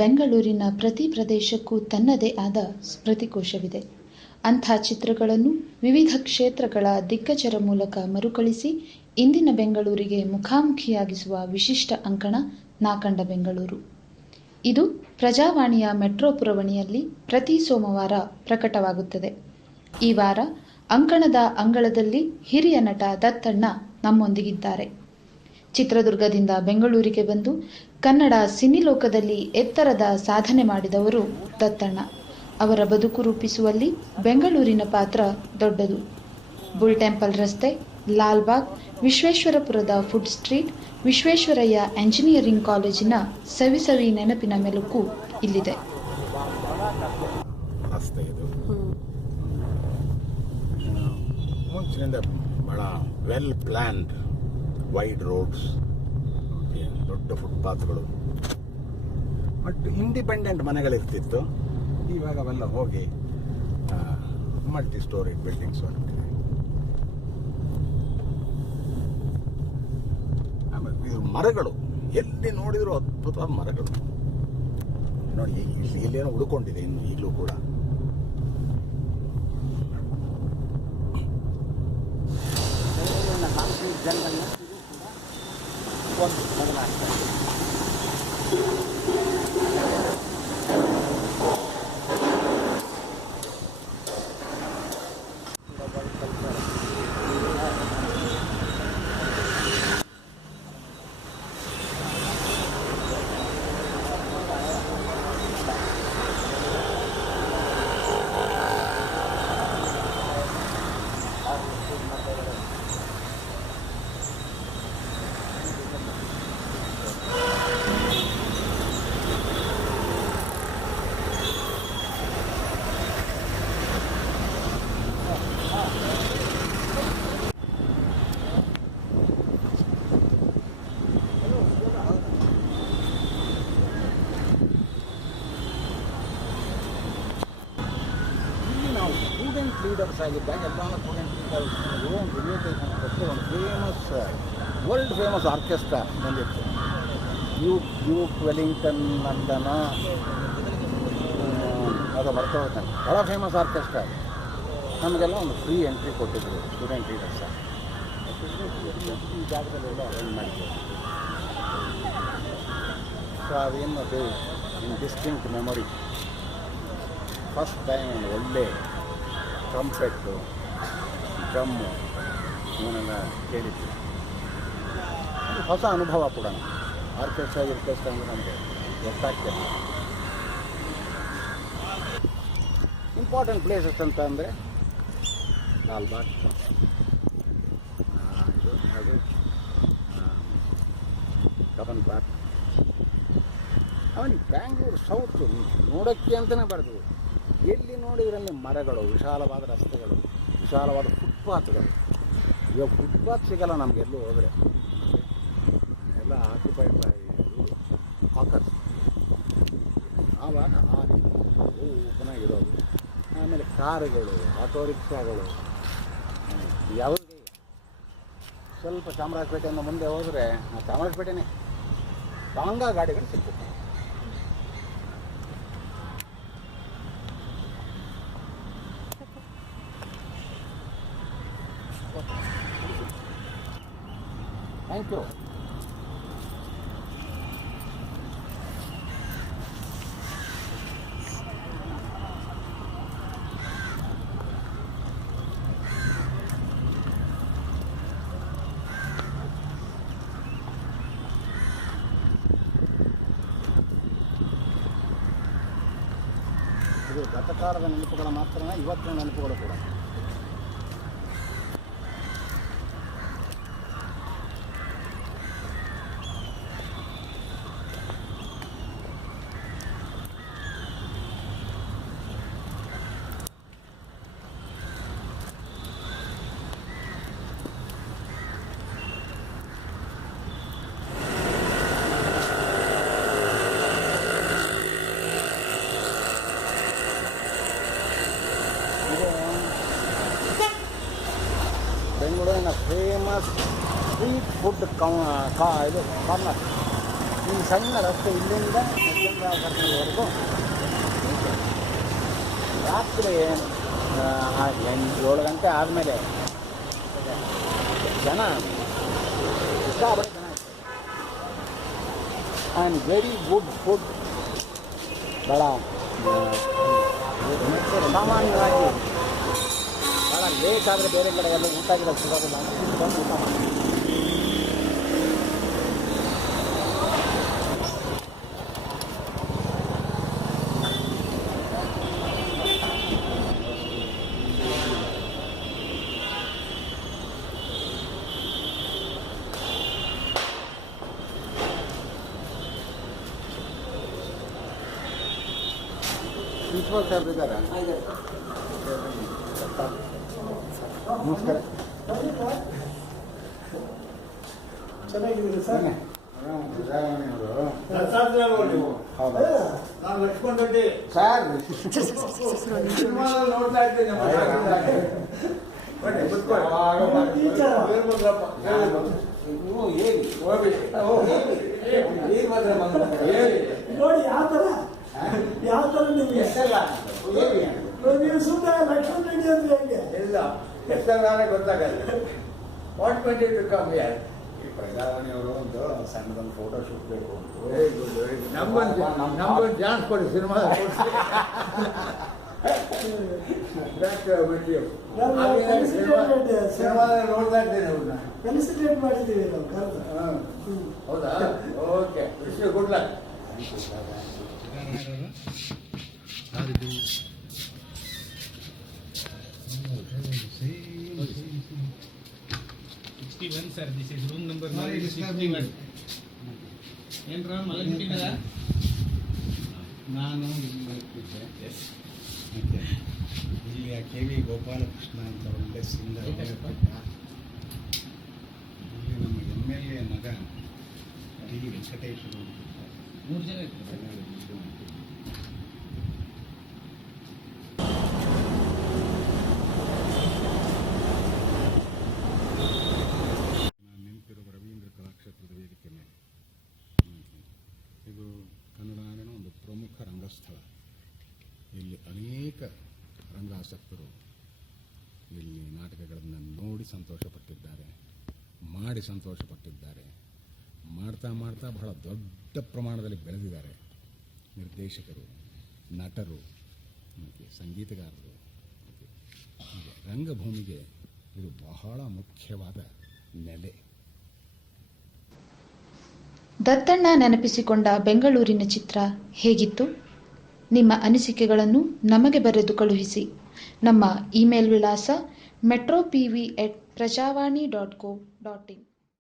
ಬೆಂಗಳೂರಿನ ಪ್ರತಿ ಪ್ರದೇಶಕ್ಕೂ ತನ್ನದೇ ಆದ ಸ್ಮೃತಿಕೋಶವಿದೆ ಅಂಥ ಚಿತ್ರಗಳನ್ನು ವಿವಿಧ ಕ್ಷೇತ್ರಗಳ ದಿಗ್ಗಜರ ಮೂಲಕ ಮರುಕಳಿಸಿ ಇಂದಿನ ಬೆಂಗಳೂರಿಗೆ ಮುಖಾಮುಖಿಯಾಗಿಸುವ ವಿಶಿಷ್ಟ ಅಂಕಣ ನಾಕಂಡ ಬೆಂಗಳೂರು. ಇದು ಪ್ರಜಾವಾಣಿಯ ಮೆಟ್ರೋ ಪುರವಣಿಯಲ್ಲಿ ಪ್ರತಿ ಸೋಮವಾರ ಪ್ರಕಟವಾಗುತ್ತದೆ. ಈ ವಾರ ಅಂಕಣದ ಅಂಗಳದಲ್ಲಿ ಹಿರಿಯ ನಟ ದತ್ತಣ್ಣ ನಮ್ಮೊಂದಿಗಿದ್ದಾರೆ. ಚಿತ್ರದುರ್ಗದಿಂದ ಬೆಂಗಳೂರಿಗೆ ಬಂದು ಕನ್ನಡ ಸಿನಿಲೋಕದಲ್ಲಿ ಎತ್ತರದ ಸಾಧನೆ ಮಾಡಿದವರು ದತ್ತಣ್ಣ. ಅವರ ಬದುಕು ರೂಪಿಸುವಲ್ಲಿ ಬೆಂಗಳೂರಿನ ಪಾತ್ರ ದೊಡ್ಡದು. ಬುಲ್ ಟೆಂಪಲ್ ರಸ್ತೆ ಲಾಲ್ಬಾಗ್ ವಿಶ್ವೇಶ್ವರಪುರದ ಫುಡ್ ಸ್ಟ್ರೀಟ್ ವಿಶ್ವೇಶ್ವರಯ್ಯ ಎಂಜಿನಿಯರಿಂಗ್ ಕಾಲೇಜಿನ ಸವಿಸವಿ ನೆನಪಿನ ಮೆಲುಕು ಇಲ್ಲಿದೆ. ಮುಂಚಿನಿಂದ ಬಹಳ ವೆಲ್ ಪ್ಲ್ಯಾನ್ಡ್ ವೈಡ್ ರೋಡ್ಸ್ ದೊಡ್ಡ ಫುಟ್ಪಾತ್ಗಳು ಬಟ್ ಇಂಡಿಪೆಂಡೆಂಟ್ ಮನೆಗಳಿರ್ತಿತ್ತು. ಇವಾಗ ಅವೆಲ್ಲ ಹೋಗಿ ಮಲ್ಟಿ ಸ್ಟೋರಿ ಬಿಲ್ಡಿಂಗ್ಸ್ ಆಮೇಲೆ ಇದು ಮರಗಳು. ಎಲ್ಲಿ ನೋಡಿದ್ರು ಅದ್ಭುತವಾದ ಮರಗಳು. ನೋಡಿ ಇಲ್ಲಿ ಇಲ್ಲೇನೋ ಉಳ್ಕೊಂಡಿದೆ ಇನ್ನು ಈಗಲೂ ಕೂಡ. ಇಲ್ಲಿ ಸ್ಟೂಡೆಂಟ್ ಲೀಡರ್ಸ್ ಆಗಿದ್ದಾಗ ಎಲ್ಲ ಸ್ಟೂಡೆಂಟ್ ಲೀಡರ್ಸ್ ಒಂದು ರಿಲೇಟೇಷನ್ ಕೊಟ್ಟು ಒಂದು ಫೇಮಸ್ ವರ್ಲ್ಡ್ ಫೇಮಸ್ ಆರ್ಕೆಸ್ಟ್ರಾ ಬಂದಿತ್ತು ಡ್ಯೂಕ್ ವೆಲಿಂಗ್ಟನ್ ಅಂತನ ಅದು ಬರ್ತಾ ಹೋಗ್ತಾನೆ ಭಾಳ ಫೇಮಸ್ ಆರ್ಕೆಸ್ಟ್ರಾ ಅದು ನಮಗೆಲ್ಲ ಒಂದು ಫ್ರೀ ಎಂಟ್ರಿ ಕೊಟ್ಟಿದ್ರು ಸ್ಟೂಡೆಂಟ್ ಲೀಡರ್ಸ್ ಈ ಜಾಗದಲ್ಲೆಲ್ಲ ಅರೇಂಜ್ ಮಾಡಿದ್ರು ಸೊ ಅದೇನು ಅದು in distinct memory first time ಒಂದು ಒಳ್ಳೆ ಟ್ರಂಪೆಟ್ಟು ಡ್ರಮ್ಮು, ಇವನ್ನೆಲ್ಲ ಕೇಳಿದ್ವಿ. ಹೊಸ ಅನುಭವ ಕೂಡ. ಆರ್ಕೆಸ್ಟ್ರಾ, ಗಿರ್ಕೆಸ್ಟ್ರಾ ಅಂದರೆ ನಮಗೆ ಗೊತ್ತಾಗ್ತಿಲ್ಲ. ಇಂಪಾರ್ಟೆಂಟ್ ಪ್ಲೇಸಸ್ ಅಂತ ಅಂದರೆ ಲಾಲ್ಬಾಗ್ ಅದು ಕಬನ್ ಪಾರ್ಕ್. ಅವನಿಗೆ ಬ್ಯಾಂಗ್ಳೂರು ಸೌತ್ ನೋಡೋಕ್ಕೆ ಅಂತಲೇ ಬರೆದು ಎಲ್ಲಿ ನೋಡಿದ್ರಲ್ಲಿ ಮರಗಳು, ವಿಶಾಲವಾದ ರಸ್ತೆಗಳು, ವಿಶಾಲವಾದ ಫುಟ್ಪಾತ್ಗಳು ಇವಾಗ ಫುಟ್ಪಾತ್ ಸಿಗಲ್ಲ ನಮಗೆಲ್ಲೂ ಹೋದರೆ. ಎಲ್ಲ ಆಕ್ಯುಪೈಡ್ ಬೈ ಹಾಕರ್ಸ್ ಆವಾಗ ಆ ರೀತಿ ಓಪನ್ ಆಗಿರೋದು ಆಮೇಲೆ ಕಾರುಗಳು ಆಟೋ ರಿಕ್ಷಾಗಳು ಯಾವುದೇ? ಸ್ವಲ್ಪ ಚಾಮರಾಜಪೇಟೆಯಿಂದ ಮುಂದೆ ಹೋದರೆ ಆ ಚಾಮರಾಜಪೇಟೆನೇ. ಟಾಂಗಾ ಗಾಡಿಗಳು ಸಿಗ್ತದೆ ಥ್ಯಾಂಕ್ ಯು ಇದು ಗತಕಾಲದ ನೆನಪುಗಳು ಮಾತ್ರ ಇವತ್ತಿನ ನೆನಪುಗಳು ಕೂಡ ಬೆಂಗಳೂರಿನ ಫೇಮಸ್ ಸ್ಟ್ರೀಟ್ ಫುಡ್ ಕಾ ಇದು ಕಾರ್ನರ್ ಈ ಸಣ್ಣ ರಸ್ತೆ ಇಲ್ಲಿಂದ ಸರ್ಕಲ್ವರೆಗೂ ರಾತ್ರಿ ಆ, ಆ ಎಂಟು ಏಳು ಗಂಟೆ ಆದಮೇಲೆ ಜನ ಸಿಕ್ಕಾಪಟ್ಟೆ ಜನ ಆ್ಯಂಡ್ ವೆರಿ ಗುಡ್ ಫುಡ್ ಭಾಳ ಸಾಮಾನ್ಯವಾಗಿ ಭಾಳ ಲೇಟ್ ಆದರೆ ಬೇರೆ ಕಡೆ ಎಲ್ಲ ಊಟ ಗಿಡ ಸಿಗೋದಿಲ್ಲ ಬಂದು ಊಟ ಮಾಡಿ ಪ್ರಿನ್ಸಿಪಾಲ್ ಸಾಹೇಬ್ರು ಇದ್ದಾರಾ ನಮಸ್ಕಾರ. ಚೆನ್ನಾಗಿದ್ದೀರಿ ಸರ್? ನೀವು? ನಾನು ಲಕ್ಷ್ಮಣ್ ರೆಡ್ಡಿ. ಸರ್. ನೋಡ್ತಾ ಇದ್ದೀನಿ ನೀವು. ನೋಡಿ ಯಾವ ತರ ಯಾವ ತರ ನಿಮ್ಗೆ? ಹೆಸರಲ್ಲ ಹೇಳಿ. ನೀವು ಸುಮ್ಮನೆ ಲಕ್ಷ್ಮಣ ರೆಡ್ಡಿ ಅಂದ್ರೆ ಹೆಂಗೆ? ಇಲ್ಲ. ಹೆಸರಾನೆ ಗೊತ್ತಾಗಲ್ಲ. ವಾಟ್ ಮೆಂಟ್ ಇಟ್ ಕಮ್ ಯಾರ್ ಈ ಒಂದು ಸಣ್ಣದೊಂದು ಫೋಟೋ ಶೂಟ್ ಬೇಕು ವೆರಿ ಗುಡ್ ವೆರಿ ಗುಡ್ ನಮ್ಗೊಂದು ನಂಬರ್ ಚಾನ್ಸ್ ಕೊಡಿ ಸಿನಿಮಾ ನೋಡ್ತಾ ಇದ್ದೇನೆ ಅವ್ರನ್ನ ಫೆಲಿಸಿಟೇಟ್ ಮಾಡಿದ್ದೀವಿ ನಾವು ಕರೆದು. ಹೌದಾ? Okay wish good luck Sixty-one, sir. This is room number nine sixty-one. ಏನ್ರ ಮಲಗಿಬಿಟ್ಟಿದ್ದೀರಾ? ನಾನು ಇಲ್ಲಿ ಮಲಗ್ತಿದ್ದೆ ಮತ್ತೆ ಇಲ್ಲಿಯ ಕೆ ವಿ ಗೋಪಾಲಕೃಷ್ಣ ಅಂತ ಒಳ್ಳೆ ಸಿಂಗರ್ ಇಲ್ಲಿ ನಮ್ಮ ಎಮ್ ಎಲ್ ಎ ಮಗ ಟಿ ವೆಂಕಟೇಶ್ವರ ಮೂರು ಜನ ಇರ್ತಾರೆ. ಮಾಡಿ ಸಂತೋಷಪಟ್ಟಿದ್ದಾರೆ ಮಾಡ್ತಾ ಮಾಡ್ತಾ ಬಹಳ ದೊಡ್ಡ ಪ್ರಮಾಣದಲ್ಲಿ ಬೆಳೆದಿದ್ದಾರೆ ನಿರ್ದೇಶಕರು, ನಟರು ಸಂಗೀತಗಾರರು. ರಂಗಭೂಮಿಗೆ ಇದು ಬಹಳ ಮುಖ್ಯವಾದ ನೆಲೆ. ದತ್ತಣ್ಣ ನೆನಪಿಸಿಕೊಂಡ ಬೆಂಗಳೂರಿನ ಚಿತ್ರ ಹೇಗಿತ್ತು? ನಿಮ್ಮ ಅನಿಸಿಕೆಗಳನ್ನು ನಮಗೆ ಬರೆದು ಕಳುಹಿಸಿ. ನಮ್ಮ ಇಮೇಲ್ ವಿಳಾಸ metro P V at Prajavani dot co dot in